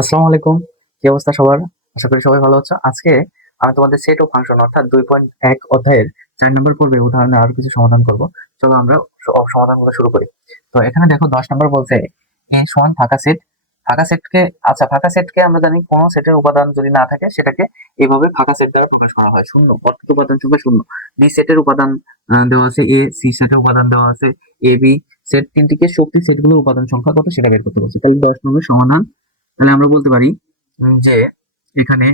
আসসালামু আলাইকুম। কি অবস্থা সবার? আশা করি সবাই ভালো আছো। আজকে আমি তোমাদের সেট ও ফাংশন অর্থাৎ 2.1 অধ্যায়ের 4 নম্বর পর্বে উদাহরণে আরো কিছু সমাধান করব। চলো আমরা সমাধানগুলো শুরু করি। তো এখানে দেখো 10 নম্বর বলছে A সমান ফাঁকা সেট। ফাঁকা সেটকে আমরা জানি কোন সেটের উপাদান যদি না থাকে সেটাকে এভাবে ফাঁকা সেট দ্বারা প্রকাশ করা হয়। শূন্য অর্থাৎ উপাদান সংখ্যা শূন্য। B সেটের উপাদান দেওয়া আছে A, C সেটের উপাদান দেওয়া আছে A, B সেট তিনটিকে শক্তি সেটগুলোর উপাদান সংখ্যা কত সেটা বের করতে বলছে। তাহলে 10 নম্বর সমাধান। তাহলে আমরা বলতে পারি যে এখানে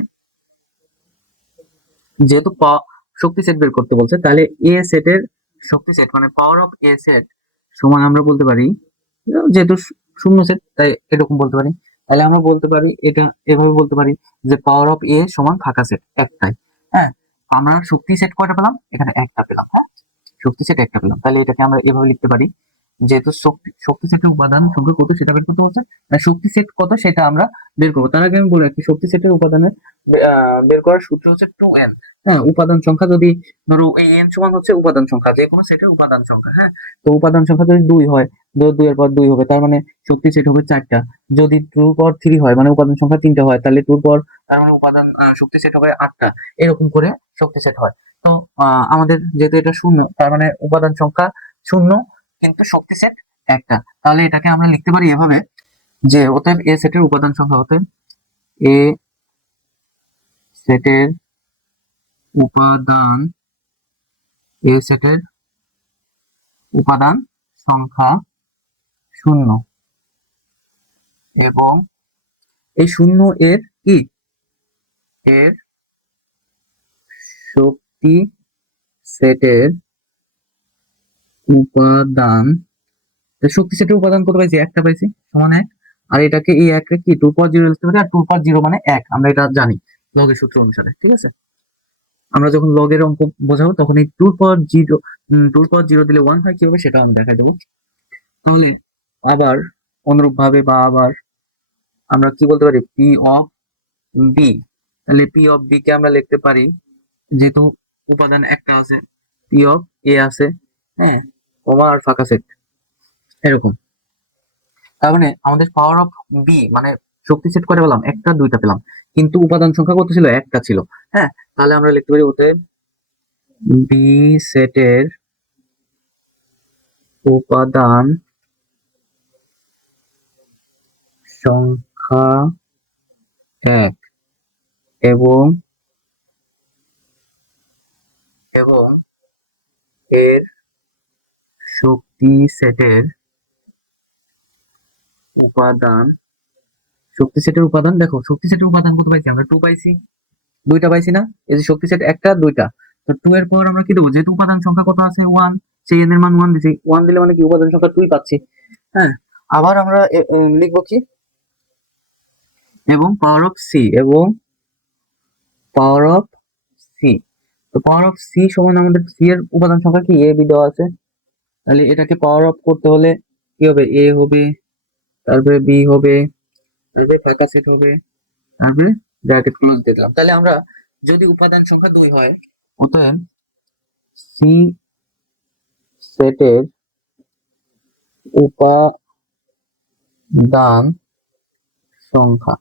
যেহেতু শক্তি সেট বের করতে বলছে তাহলে এ সেটের শক্তি সেট মানে পাওয়ার অফ এ সেট সমান আমরা বলতে পারি, যেহেতু শূন্য সেট তাই এরকম বলতে পারি। তাহলে আমরা বলতে পারি এটা এভাবে বলতে পারি যে পাওয়ার অফ এ সমান ফাঁকা সেট একটাই। হ্যাঁ, আমরা শক্তি সেট কয়টা পেলাম? এখানে একটা পেলাম। হ্যাঁ, শক্তি সেট একটা পেলাম। তাহলে এটাকে আমরা এভাবে লিখতে পারি, যেহেতু শক্তি সেটের উপাদান সংখ্যা কত সেটা বের করতে বলছে, শক্তি সেট কত সেটা আমরা বের করবো। তার আগে আমি বলে রাখি শক্তি সেটের উপাদানের বের করার সূত্র হচ্ছে 2n। হ্যাঁ, উপাদান সংখ্যা যদি ধরো এই n সমান হচ্ছে উপাদান সংখ্যা, যে কোনো সেটের উপাদান সংখ্যা। হ্যাঁ, তো উপাদান সংখ্যা যদি 2 হয়, 2 এর পর 2 হবে, তার মানে শক্তি সেট হবে 4টা। যদি 2 পর 3 হয় মানে উপাদান সংখ্যা 3টা হয়, তাহলে 2 পর তার মানে উপাদান শক্তি সেট হবে 8টা। এরকম করে শক্তি সেট হয়। তো আমাদের যেহেতু এটা শূন্য তার মানে উপাদান সংখ্যা শূন্য কিন্তু শক্তি সেট একটা। তাহলে এটাকে আমরা লিখতে পারি এভাবে যে অতএব এ সেটের উপাদান সংখ্যা, অতএব এ সেটের উপাদান এ সেটের উপাদান সংখ্যা শূন্য, এবং এই শূন্য এর কি এর শক্তি সেটের উপাদান। শক্তি সেটের উপাদান কত পাইছি? একটা পাইছি, সমান 1। আর এটাকে এই 1 রে কি 2 পাওয়ার 0 লিখতে পারি, আর 2 পাওয়ার 0 মানে 1, আমরা এটা জানি লগের সূত্র অনুসারে। ঠিক আছে, আমরা যখন লগের অঙ্ক বোঝাবো তখন এই 2 পাওয়ার 0 দিলে 1 হয় কিভাবে সেটা আমি দেখাই দেবো। তাহলে আবার অনুরূপ ভাবে বা আবার আমরা কি বলতে পারি, পি অফ বি। তাহলে পি অফ বি কে আমরা লিখতে পারি, যেহেতু উপাদান একটা আছে, পি অফ এ আছে, হ্যাঁ, কমা আর ফাঁকা সেট এরকম। তার মানে আমাদের পাওয়ার অফ বি মানে শক্তি সেট করে পেলাম একটা, দুইটা পেলাম, কিন্তু উপাদান সংখ্যা কত ছিল? একটা ছিল। হ্যাঁ, তাহলে আমরা লিখতে পারি ওতে বি সেটের উপাদান সংখ্যা 1, এবং এবং এর শক্তি সেটের উপাদান দেখো শক্তি সেটের উপাদান কত পাইছি আমরা? 2 পাইছি, দুইটা পাইছি না? এই যে শক্তি সেট একটা, দুইটা। তো 2 এর পর আমরা কি দেবো? যেহেতু উপাদান সংখ্যা কত আছে 1, সেই n এর মান 1 দিছি, 1 দিলে মানে কি উপাদান সংখ্যা 2 পাচ্ছি। হ্যাঁ, আবার আমরা লিখবো কি, এবং পাওয়ার অফ সি, এবং পাওয়ার অফ সি। তো পাওয়ার অফ সি সমান আমাদের সি এর উপাদান সংখ্যা কি? এ বি দেওয়া আছে। তাহলে এটাকে পাওয়ার অফ করতে হলে কি হবে? এ হবে, তারপরে বি হবে, তারপরে ফাঁকা সেট হবে, তারপরে ব্র্যাকেট ক্লোজ দিয়ে দিলাম। তাহলে আমরা যদি উপাদান সংখ্যা 2 হয়, অতএব সি সেটের উপাদান সংখ্যা,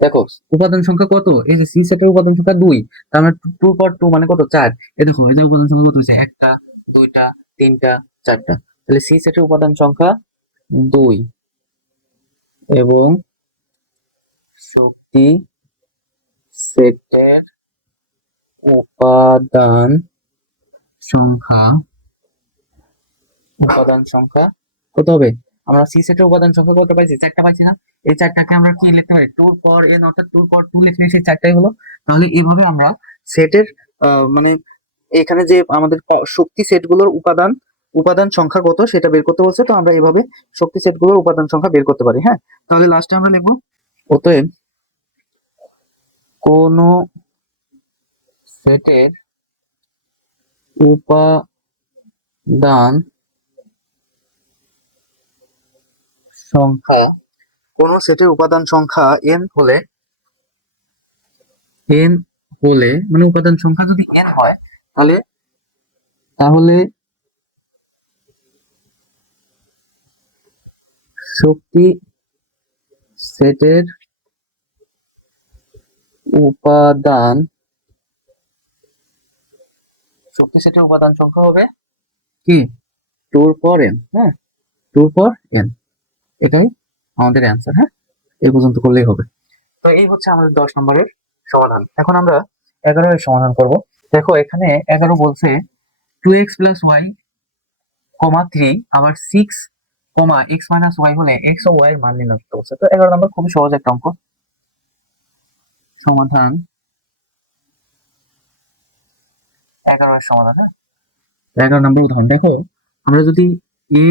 দেখো উপাদান সংখ্যা কত? এই যে সি সেটের উপাদান সংখ্যা 2, তার মানে 2 পর 2 মানে কত? 4। এই দেখো এই যে উপাদান সংখ্যা কত হচ্ছে? একটা, দুইটা, তিনটা, চারটা। তাহলে সি সেটের উপাদান সংখ্যা 2, এবং শক্তি সেটের উপাদান সংখ্যা কত হবে? আমরা সি সেটের উপাদান সংখ্যা কত পাইছি? 4টা পাইছি না? এই 4টাকে আমরা কি লিখতে পারি? 2 পর n অর্থাৎ 2 পর 2 লিখলে সেই 4টাই হলো। তাহলে এইভাবে আমরা সেটের মানে এখানে যে আমাদের শক্তি সেটগুলোর উপাদান সংখ্যা কত সেটা বের করতে বলছে, তো আমরা এইভাবে শক্তি সেটগুলোর উপাদান সংখ্যা বের করতে পারি। হ্যাঁ, তাহলে লাস্টে আমরা লিখবো অতএব কোন সেটের উপাদান সংখ্যা কোন সেটের উপাদান সংখ্যা n হলে মানে উপাদান সংখ্যা যদি n হয়, তাহলে তাহলে শক্তি সেটের উপাদান শক্তি সেটের উপাদান সংখ্যা হবে কি 2/n, হ্যাঁ 2/n, এটাই আমাদের অ্যান্সার। হ্যাঁ, এই পর্যন্ত করলেই হবে। তো এই হচ্ছে আমাদের 10 নম্বরের সমাধান। এখন আমরা 11 এর সমাধান করব। দেখো এখানে 11 বলছে 2x প্লাস ওয়াই কমা 3 আবার 6 কমা x মাইনাস ওয়াই হলে x ও y এর মান নির্ণয় করতে বলছে। তো 11 নম্বর খুবই সহজ একটা অঙ্ক। সমাধান 11 এর সমাধান। হ্যাঁ, 11 নম্বর উদাহরণ দেখো, আমরা যদি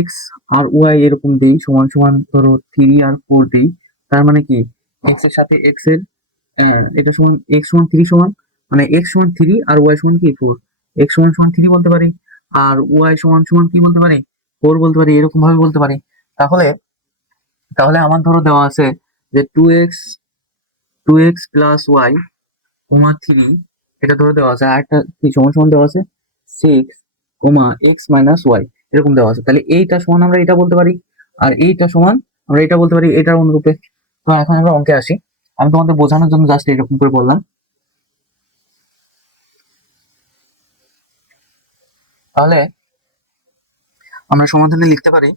x আর y এরকম দিই সমান সমান ধরো 3 আর 4 দিই, তার মানে কি x এর সাথে x এর এটা সমান x সমান 3 সমান, মানে x সমান 3 আর y সমান কি 4, x সমান সমান 3 বলতে পারি আর y সমান সমান কি বলতে পারি 4 বলতে পারি, এরকম ভাবে বলতে পারি। তাহলে তাহলে আমার ধরো দেওয়া আছে যে 2x প্লাস ওয়াই কমা 3, এটা ধরে দেওয়া আছে, আর একটা কি সমান সমান দেওয়া আছে 6 কমা x মাইনাস ওয়াই, এরকম দেওয়া আছে। তাহলে এইটা সমান আমরা এটা বলতে পারি আর এইটা সমান আমরা এটা বলতে পারি, এটার অনুরূপে। তো এখন আমরা অঙ্কে আসি। আমি তোমাদের বোঝানোর জন্য জাস্ট এরকম করে বললাম। তাহলে আমরা সমাধানে লিখতে পারি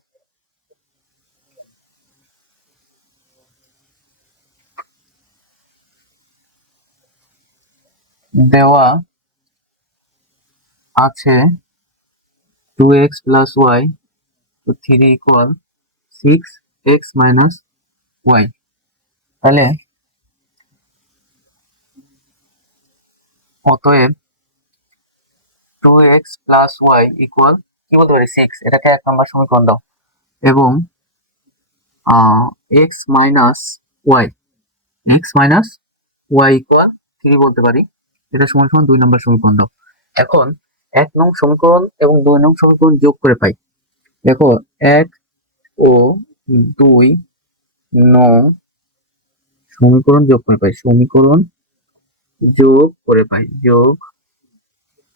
দেওয়া আছে 2x প্লাস ওয়াই তো 3 ইকুয়াল 6x মাইনাস ওয়াই। তাহলে অতএব 2x প্লাস ওয়াই ইকুয়াল কি বলতে পারি 6, এটাকে 1 নম্বর সমীকরণ দাও, এবং x minus Y, x minus Y equal 3 বলতে পারি, এটা সমান সমান 2 নম্বর সমীকরণ দাও। এখন 1 নং সমীকরণ এবং 2 নং সমীকরণ যোগ করে পাই। দেখো 1 ও 2 নং সমীকরণ যোগ করে পাই, সমীকরণ যোগ করে পাই, যোগ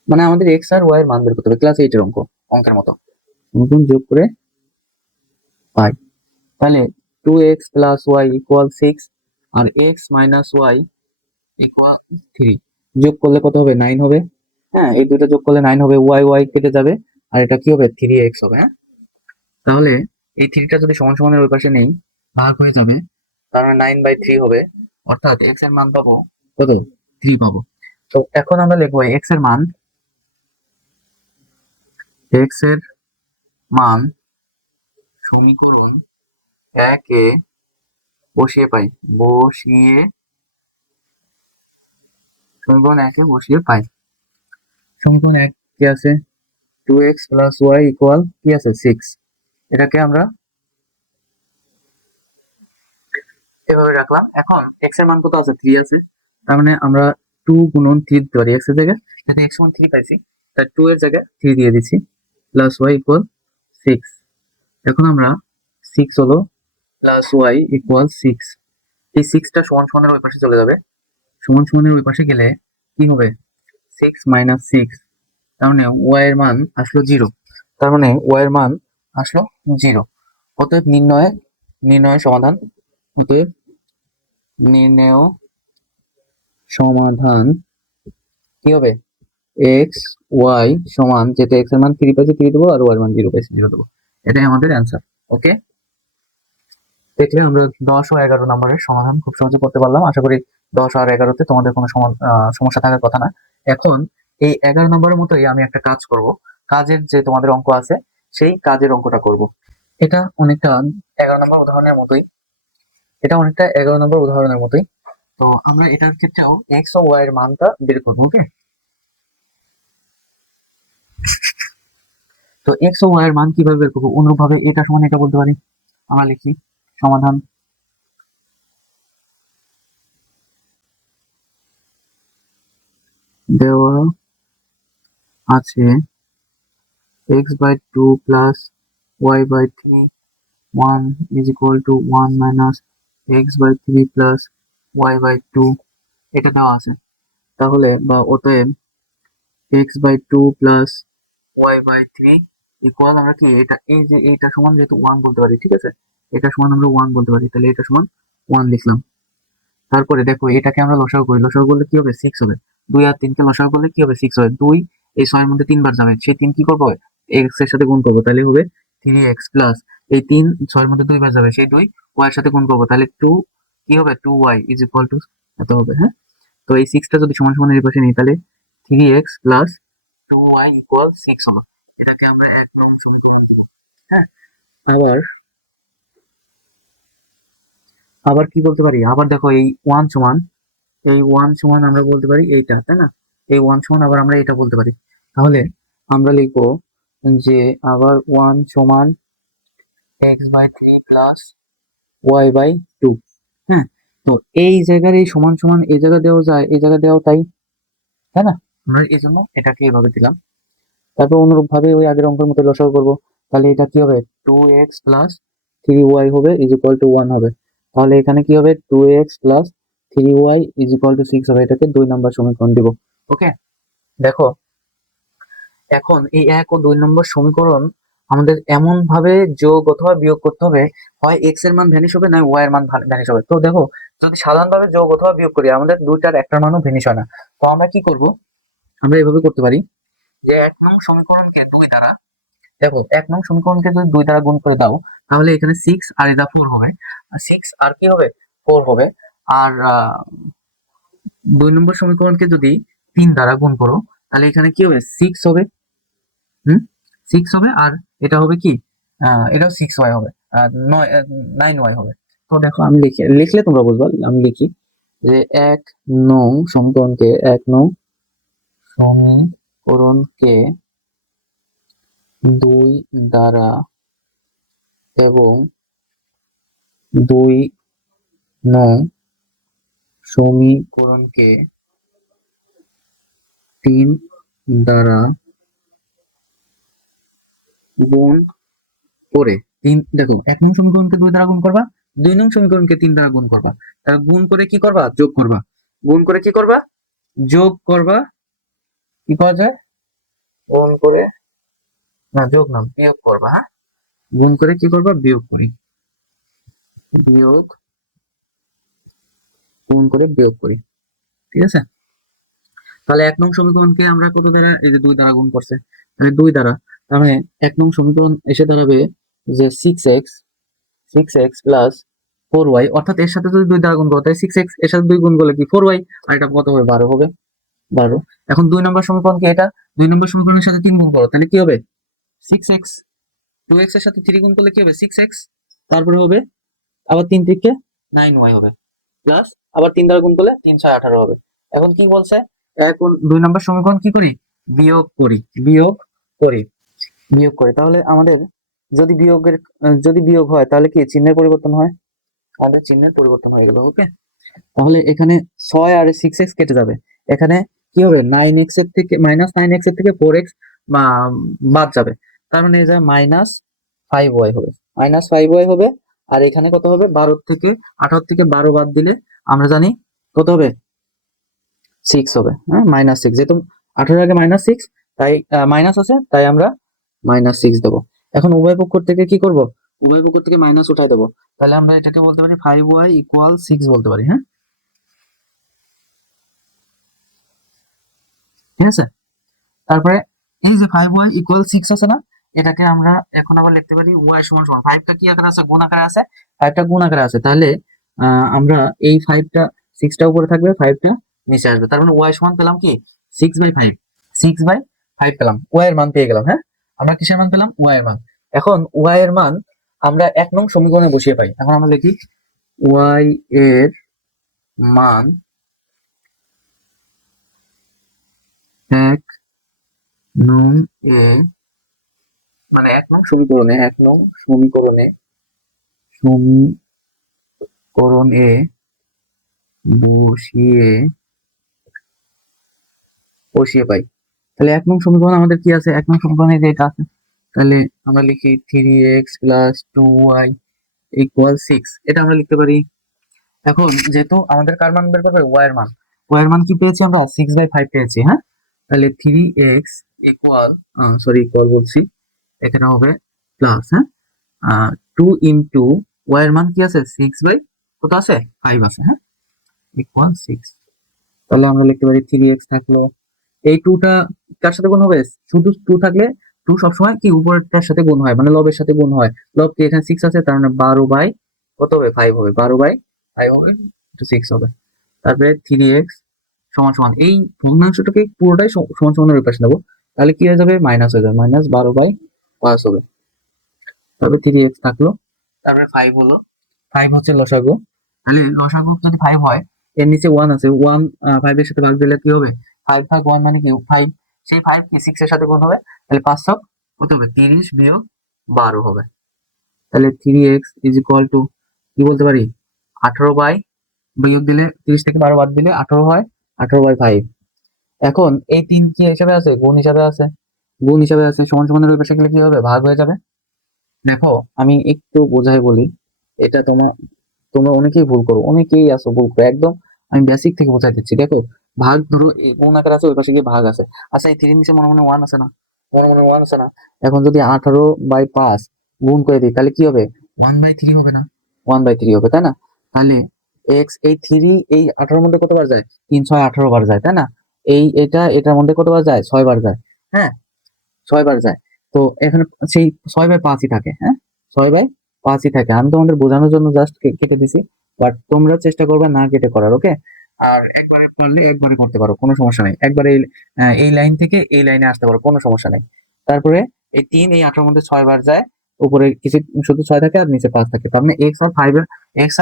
মানে আমাদের x আর y এর মান বের করতে হবে, ক্লাস 8 এর অঙ্কের মতো সমীকরণ যোগ করে পাই। তাহলে 2x প্লাস ওয়াই ইকুয়াল 6 আর x মাইনাস ওয়াই ইকুয়াল 3, যোগ করলে কত হবে 9 হবে। হ্যাঁ, এই দুটো যোগ করলে 9 হবে, ওয়াই ওয়াই কেটে যাবে আর এটা কি হবে 3x হবে। হ্যাঁ, তাহলে এই 3টা যদি সমান সমানের ওই পাশে নেই ভাগ হয়ে যাবে, তার মানে 9/3 হবে, অর্থাৎ x এর মান পাবো কত 3 পাবো। তো এখন আমরা লিখবো x এর মান, x এর মান সমীকরণ 1 এ বসিয়ে পাই, বসিয়ে সমীকরণ 1 এ বসিয়ে পাই। সমীকরণ 1 কি আছে 2x প্লাস ওয়াই ইকুয়াল কি আছে 6, এটাকে আমরা এভাবে রাখলাম। এখন x এর মান কত আছে 3 আছে, তার মানে আমরা 2 গুণন 3 দিতে পারি x এর জায়গায়, যেহেতু x সমান 3 পাইছি তাই 2 এর জায়গায় 3 দিয়ে দিচ্ছি, প্লাস ওয়াই ইকুয়াল 6। এখন আমরা 6 হলো প্লাস ওয়াই ইকুয়াল 6, এই 6টা সমান সমানের ওই পাশে চলে যাবে, সমান সমানের ওই পাশে গেলে কি হবে 6 মাইনাস 6, তার মানে ওয়াই এর মান আসলো 0, তার মানে ওয়াই এর মান আসলো 0। অতএব নির্ণয় সমাধান, অতএব নির্ণেয় সমাধান কি হবে এক্স ওয়াই সমান, যেটা এক্স এর মান 3 পাইছি 3 দেবো আর ওয়াই এর মান 0 পাইছি 0 দেবো, এটাই আমাদের অ্যান্সার। ওকে, দেখলে আমরা 10 ও 11 নম্বরের সমাধান খুব সহজে করতে পারলাম। আশা করি 10 আর 11তে তোমাদের কোনো সমস্যা থাকার কথা না। এখন এই 11 নম্বরের মতোই আমি একটা কাজ করব, কাজের যে তোমাদের অঙ্ক আছে সেই কাজের অঙ্কটা করব। এটা অনেকটা 11 নম্বর উদাহরণের মতোই, এটা অনেকটা 11 নম্বর উদাহরণের মতোই। তো আমরা এটার ক্ষেত্রেও এক্স ও ওয়াই এর মানটা বের করবো। ওকে, তো এক্স ও ওয়াই এর মান কিভাবে বের করবো, অনুরূপভাবে এটা সমান এটা বলতে পারি। আমরা লিখি সমাধান দেওয়া আছে x/2 plus y/3 1 is equal to 1 minus x/3 plus y/2, এটা দেওয়া আছে। তাহলে বা অতএব x/2 প্লাস y/3 ইকুয়াল আমরা কি এটা, এই যে এইটা সমান যেহেতু 1 বলতে পারি, ঠিক আছে, এটা সমান আমরা 1 বলতে পারি, তাহলে এটা সমান 1 লিখলাম। তারপরে দেখো এটাকে আমরা লসাগু করি, লসাগু করলে কি হবে, 6 হবে। 2 আর 3 কে লসাগু করলে কি হবে, 6 হবে। 2 এই 6 এর মধ্যে 3 বার যাবে, সেই 3 কি করবো, এক্স এর সাথে গুণ করবো, তাহলে হবে 3x প্লাস এই 3 6 এর মধ্যে 2 বার যাবে, সেই 2 y এর সাথে গুণ করবো, তাহলে 2 কি হবে, 2y ইজ ইকুয়াল টু এত হবে। হ্যাঁ, তো এই 6 টা যদি সমান সমান এর পাশে নিই, তাহলে 3x প্লাস 2y ইকুয়াল 6 হবে। এটাকে আমরা 1 নং সমীকরণ দিব। হ্যাঁ, আবার আবার কি বলতে পারি, আবার দেখো এই 1 সমান, এই 1 সমান আমরা বলতে পারি এইটা, তাই না? এই 1 সমান আবার আমরা এটা বলতে পারি। তাহলে আমরা লিখবো যে আবার 1 সমান x/3 প্লাস y/2। হ্যাঁ, তো এই জায়গার এই সমান সমান এই জায়গা দেওয়া যায়, এই জায়গা দেওয়া তাই, তাই না? আমরা এই জন্য এটাকে এভাবে দিলাম। তারপর অনুরূপ ভাবে ওই আগের অঙ্কের মতো লসাগু করবো, তাহলে এটা কি হবে, 2x প্লাস 3y হবে ইজ ইকুয়াল টু 1 হবে। তাহলে এখানে কি হবে, 2x plus 3y is equal to 6 হবে। এটাকে 2 নম্বর সমীকরণ দিব। ওকে, দেখো এখন এই 1 ও 2 নম্বর সমীকরণ আমাদের এমন ভাবে যোগ অথবা বিয়োগ করতে হবে, হয় x এর মান ভ্যানিশ হবে, না y এর মান ভ্যানিশ হবে। তো দেখো, যদি সাধারণভাবে যোগ অথবা বিয়োগ করি, আমাদের দুইটার একটার মানও ভ্যানিশ হয় না। তো আমরা কি করব, আমরা এভাবে করতে পারি যে 1 নং সমীকরণকে 2 দ্বারা, দেখো 1 নং সমীকরণকে যদি 2 দ্বারা গুণ করে দাও, তাহলে এখানে 6 আর এটা 4 হবে, 6 আর কি হবে, 4 হবে। আর 2 নম্বর সমীকরণকে যদি 3 দ্বারা গুণ করো, তাহলে এখানে কি হবে, 6 হবে। হুম, 6 হবে, আর এটা হবে কি, এটাও 6y হবে, আর 9y হবে। তো দেখো আমি লিখলে তোমরা বুঝবা, আমি লিখি যে 1 নং সমীকরণকে 1 নং সমীকরণকে 2 দ্বারা এবং 2 নং সমীকরণকে 3 দ্বারা গুণ করে, দেখো 1 নং সমীকরণকে 2 দ্বারা গুণ করবা, 2 নং সমীকরণকে 3 দ্বারা গুণ করবা, গুণ করে কি করবা, যোগ করবা, গুণ করে কি করবা, যোগ করবা, কি করা যায়, গুণ করে, না যোগ না বিয়োগ করবা। হ্যাঁ, গুণ করে কি করবা, বিয়োগ করি, বিয়োগ, গুণ করে বিয়োগ করি। ঠিক আছে, তাহলে 1 নং সমীকরণকে আমরা কত দ্বারা, এই যে 2 দ্বারা গুণ করছে, তাহলে 2 দ্বারা, তার মানে 1 নং সমীকরণ এসে দাঁড়াবে যে 6x প্লাস 4y, অর্থাৎ এর সাথে যদি 2 দ্বারা গুণ করো, তাই 6x এর সাথে 2 গুণ করলে কি 4y, আর এটা কত হবে, 12 হবে, 12। এখন 2 নম্বর সমীকরণকে এটা 2 নম্বর সমীকরণের সাথে 3 গুণ করো, তাহলে কি হবে, 6x, 2x এর সাথে 3 গুণ করলে কি হবে, 6x, তারপরে হবে আবার 3 থেকে 9y হবে, প্লাস আবার 3 দ্বারা গুণ করলে 3 6 18 হবে। এখন কি বলছে, এখন 2 নম্বর সমীকরণ কি করি, বিয়োগ করি, বিয়োগ করি, বিয়োগ করি। তাহলে আমাদের যদি বিয়োগের, যদি বিয়োগ হয়, তাহলে কি চিহ্নের পরিবর্তন হয়, আমাদের চিহ্নের পরিবর্তন হয়ে গেল। ওকে, তাহলে এখানে 6 আর 6x কেটে যাবে, এখানে কি হবে, 9x এর থেকে -9x এর থেকে 4x বাদ যাবে, তার মানে এই যে -5y হবে, -5y হবে। আর এখানে কত হবে, 18 থেকে 12 বাদ দিলে আমরা জানি কত হবে, 6 হবে। হ্যাঁ, -6, যেহেতু 18 আগে -6, তাই মাইনাস আছে, তাই আমরা -6 দেবো। এখন উভয় পক্ষ থেকে কি করব, উভয় পক্ষ থেকে মাইনাস উঠাই দেবো, তাহলে আমরা এটাকে বলতে পারি 5y ইকুয়াল 6 বলতে পারি। হ্যাঁ, ঠিক আছে, তারপরে এই যে 5y ইকুয়াল 6 আছে না, এটাকে আমরা এখন আবার লিখতে পারি y সমান সমান, 5টা কি আকারে আছে, গুণ আকারে আছে, 5টা গুণ আকারে আছে, তাহলে আমরা এই 5টা, 6টা উপরে থাকবে, 5টা নিচে আসবে, তার মানে y সমান পেলাম কি, 6/5, 6/5 পেলাম, y এর মান পেয়ে গেলাম। হ্যাঁ, আমরা কিসের মান পেলাম, y এর মান। এখন y এর মান আমরা 1 নং সমীকরণে বসিয়ে পাই। এখন আমরা লিখি y এর মান 1 নং এ, মানে 1 নং সমীকরণে, 1 নং সমীকরণে, সমীকরণে বসিয়ে বসিয়ে পাই। তাহলে 1 নং সমীকরণ আমাদের কি আছে, 1 নং সমীকরণে যেটা আছে, তাহলে আমরা লিখি 3x প্লাস 2y ইকুয়াল 6, এটা আমরা লিখতে পারি। এখন যেহেতু আমাদের কার মান বের করবে, y এর মান, y এর মান কি পেয়েছি আমরা, 6/5 পেয়েছি। হ্যাঁ, তাহলে 3x ইকুয়াল, সরি ইকুয়াল বলছি, এখানে হবে প্লাস, হ্যাঁ, 2 ইন্টু y এর মান কি আছে, 6 বাই কত আছে, 5 আছে। হ্যাঁ, ইকুয়াল 6। তাহলে আমরা লিখতে পারি 3x থাকলো, এই 2টা কার সাথে গুণ হবে? শুধু 2 থাকলে 2 সবসময় কি উপরেরটার সাথে গুণ হয়, মানে লবের সাথে গুণ হয়। লব কি এখানে 6 আছে, তার মানে 12 বাই কত হবে? 5 হবে। 12 বাই 5 হবে, তো 6 হবে। তারপরে 3x সমান সমান এই ভগ্নাংশটাকে পুরোটাই সমান সমানের ওই পাশে নেবো, তাহলে কি হয়ে যাবে? মাইনাস হয়ে যাবে, মাইনাস 12 বাই 5 হবে। তারপরে 3x থাকলো, তারপরে 5 হলো, 5 হচ্ছে লসাগু। তাহলে লসাগু যদি 5 হয়, এর নিচে 1 আছে, 1 5 এর সাথে ভাগ দিলে কি হবে? 5 ভাগ 1 মানে কি 5, সেই 5 কি 6 এর সাথে গুণ হবে, তাহলে 5 সব কত হবে? 30 বিয়োগ 12 হবে। তাহলে 3x ইজ ইকুয়াল টু কি বলতে পারি? 18 বাই, বিয়োগ দিলে 30 থেকে 12 বাদ দিলে 18 হয়, 18 বাই 5। এখন এই 3 কি হিসাবে আছে? গুণ হিসাবে আছে, গুণ হিসাবে আছে, সমান সমানের ওই পাশে গেলে কি হবে? ভাগ হয়ে যাবে। দেখো আমি একটু বোঝাই বলি, এটা তোমরা অনেকেই ভুল করো, অনেকেই আসো ভুল করো একদম। আমি বেসিক থেকে বোঝাই দিচ্ছি। দেখো ভাগ, ধরো এই কোন আকার আছে, ওই পাশে গিয়ে ভাগ আছে। আচ্ছা এই 3 নিচে মনে মনে 1 আছে না? মনে মনে 1 আছে না? এখন যদি 18 বাই 5 গুণ করে দিই, তাহলে কি হবে? 1 বাই 3 হবে না? 1 বাই 3 হবে, তাই না? তাহলে এক্স এই 3 এই 18 মধ্যে কতবার যায়? 3 6 18 বার যায়, তাই না? এটার মধ্যে কতবার যায়? 6 বার যায়। হ্যাঁ, 6 বার যায়। তো এখানে সেই 6 বাই 5ই থাকে। হ্যাঁ, 6 বাই 5ই থাকে। আমি তোমাদের বোঝানোর জন্য জাস্ট কেটে দিছি, বাট তোমরা চেষ্টা করবে না কেটে করার, ওকে? আর একবারে পারলে একবারে করতে পারো, কোনো সমস্যা নেই। একবারে এই লাইন থেকে এই লাইনে আসতে পারো, কোনো সমস্যা নেই। তারপরে এই 3 এই 18 মধ্যে 6 বার যায়, উপরে কিছু শুধু 6 থাকে আর নিচে 5 থাকে। তার মানে এক্স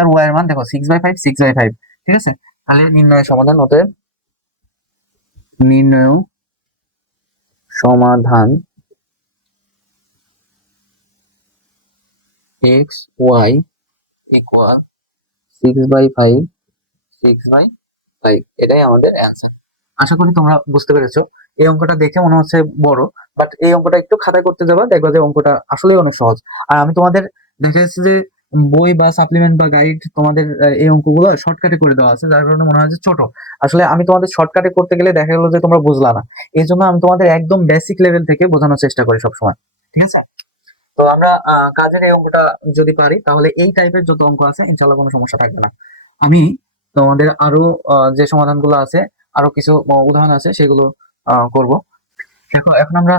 আর ওয়াই এর মান দেখো 6 বাই 5, 6 বাই 5, ঠিক আছে? তাহলে নির্ণয় সমাধান, অতএব নির্ণয় সমাধান এক্স ওয়াই ইকুয়াল 6/5, 6/5, এটাই আমাদের অ্যান্সার। আশা করি তোমরা বুঝতে পেরেছো। এই অঙ্কটা দেখে মনে হচ্ছে বড়, বাট এই অঙ্কটা একটু খাতায় করতে যাবা, দেখবা যে অঙ্কটা আসলেই অনেক সহজ। আর আমি তোমাদের দেখা যাচ্ছে যে বই বা সাপ্লিমেন্ট বা গাইড তোমাদের এই অঙ্কগুলো শর্টকাটে করে দেওয়া আছে, যার কারণে মনে হয় যে ছোট। আসলে আমি তোমাদের শর্টকাটে করতে গেলে দেখা গেলো যে তোমরা বুঝলা না। এই জন্য আমি তোমাদের একদম বেসিক লেভেল থেকে বোঝানোর চেষ্টা করি সবসময়, ঠিক আছে? তো আমরা কাজের এই অঙ্কটা যদি পারি, তাহলে এই টাইপের যত অঙ্ক আছে ইনশাল্লাহ কোনো সমস্যা থাকবে না। আমি তোমাদের আরো যে সমাধানগুলো আছে, আরো কিছু উদাহরণ আছে, সেগুলো করব। দেখো এখন আমরা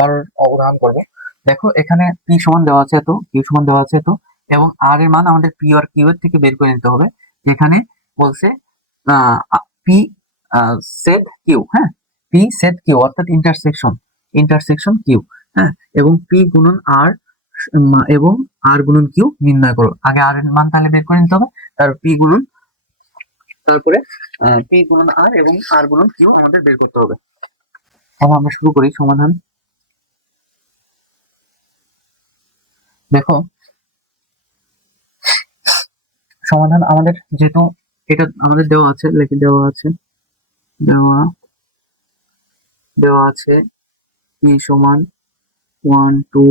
12 উদাহরণ করব। দেখো এখানে পি সমান দেওয়া আছে এত, কিউ সমান দেওয়া আছে এত, এবং আর এর মান আমাদের পি আর কিউ এর থেকে বের করে নিতে হবে। যেখানে বলছে পি সেট কিউ, হ্যাঁ, পি সেট কিউ অর্থাৎ ইন্টারসেকশন, ইন্টারসেকশন কিউ, হ্যাঁ, এবং পি গুণন আর এবং আর গুণন কিউ নির্ণয় করো। আগে আর এর মান তাহলে বের করে নিতে হবে, তারপর পি গুণন, তারপরে পি গুণন আর এবং আর গুণন কিউ আমাদের বের করতে হবে। তাহলে আমরা শুরু করি সমাধান। দেখো সমাধান আমাদের যেহেতু এটা আমাদের দেওয়া আছে, লিখে দেওয়া আছে, দেওয়া দেওয়া আছে পি সমান 1 2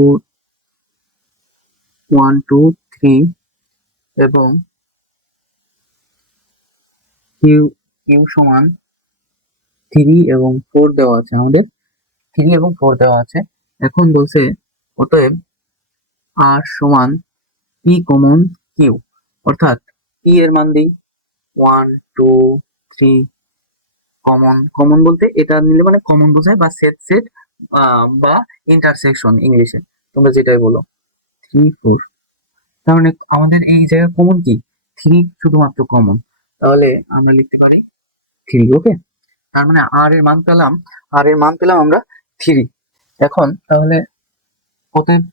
1 2 3 এবং কিউ কিউ সমান 3 এবং 4 দেওয়া আছে আমাদের, 3 এবং 4 দেওয়া আছে। এখন বলছে অতএব আর সমান পি কমন কিউ, অর্থাৎ পি এর মান দিই 1 2 3, কমন কমন বলতে এটা নিলে মানে কমন বোঝায়, বা সেট সেট বা ইন্টারসেকশন ইংলিশে তোমরা যেটাই বলো। 3 4, তার মানে আমাদের এই জায়গায় কমন কি? 3 শুধুমাত্র কমন, তাহলে আমরা লিখতে পারি 3, ওকে? তার মানে আর এর মান পেলাম আমরা 3। এখন তাহলে অতএব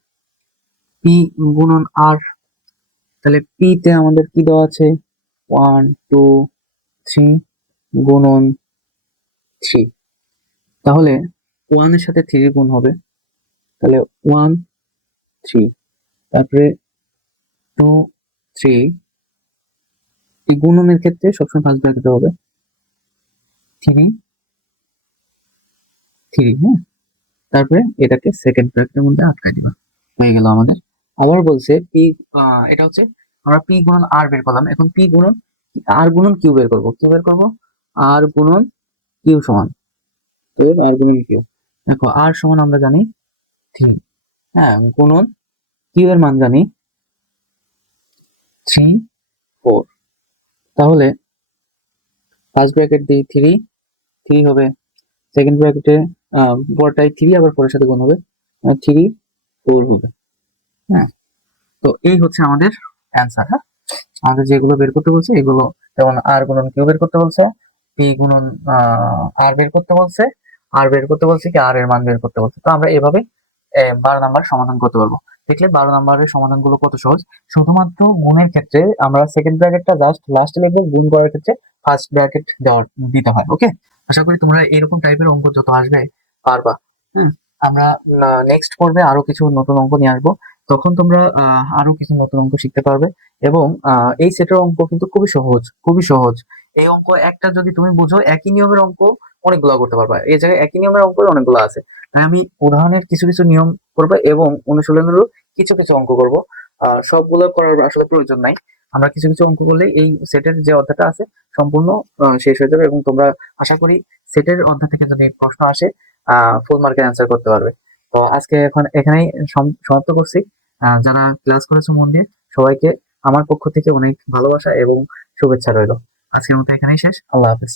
পি গুণন আর, তাহলে পি তে আমাদের কি দেওয়া আছে? 1 2 3 গুণন 3, তাহলে 1 এর সাথে 3 গুণ হবে, তাহলে 1 3, তারপরে 2 3, এই গুণনের ক্ষেত্রে সবসময় ফার্স্ট ব্র্যাকেটে হবে 3 3, হ্যাঁ, তারপরে এটাকে সেকেন্ড ব্র্যাকেটের মধ্যে আটকাই দিবা, হয়ে গেল আমাদের। আবার বলছে পি, এটা হচ্ছে আমরা পি গুণন আর বের করলাম, এখন পি গুণন আর গুণন কিউ বের করবো। কি বের করবো? আর গুণন কিউ সমান, তো আর গুণন কিউ, দেখো আর সমান আমরা জানি 3, হ্যাঁ, গুণন কিউ এর মান জানি 3 4, তাহলে ফার্স্ট ব্র্যাকেট দিই থ্রি হবে, সেকেন্ড ব্র্যাকেটে পরটাই থ্রি, আবার পরের সাথে গুণ হবে, থ্রি ফোর হবে। হ্যাঁ, তো এই হচ্ছে আমাদের অ্যান্সার। হ্যাঁ, আমাদের যেগুলো বের করতে বলছে এগুলো, যেমন আর গুণন কিউ বের করতে বলছে, পি গুণন আর বের করতে বলছে, আর বের করতে বলছে কি আর এর মান বের করতে বলছে। তো আমরা এভাবে 12 নাম্বার সমাধান করতে পারবো। দেখলে 12 নাম্বারের সমাধানগুলো কত সহজ। শুধুমাত্র গুণের ক্ষেত্রে আমরা সেকেন্ড ব্র্যাকেটটা জাস্ট লাস্টে লিখবো, গুণ করার ক্ষেত্রে ফার্স্ট ব্র্যাকেট দিতে হয়। ওকে, আশা করি তোমরা এরকম টাইপের অঙ্ক যত আসবে পারবা। হুম, আমরা নেক্সট পর্বে আরো কিছু নতুন অঙ্ক নিয়ে আসবো, তখন তোমরা আরো কিছু নতুন অঙ্ক শিখতে পারবে। এবং এই সেটের অঙ্ক কিন্তু খুবই সহজ, খুবই সহজ। এই অঙ্ক একটা যদি তুমি বুঝো, একই নিয়মের অঙ্ক অনেকগুলো করতে পারবা। এই জায়গায় একই নিয়মের অঙ্ক অনেকগুলো আছে, তাই আমি উদাহরণের কিছু কিছু নিয়ম করবো এবং অনুশীলনেরও কিছু কিছু অঙ্ক করব। সবগুলো করার আসলে প্রয়োজন নাই, আমরা কিছু কিছু অঙ্ক করলে এই সেটের যে অধ্যায়টা আছে সম্পূর্ণ শেষ হয়ে যাবে, এবং তোমরা আশা করি সেটের অধ্যায় থেকে যদি প্রশ্ন আসে ফুল মার্কের অ্যান্সার করতে পারবে। তো আজকে এখন এখানেই সমাপ্ত করছি। যারা ক্লাস করেছো মন দিয়ে, সবাইকে আমার পক্ষ থেকে অনেক ভালোবাসা এবং শুভেচ্ছা রইলো। আজকের মতো এখানেই শেষ। আল্লাহ হাফেজ।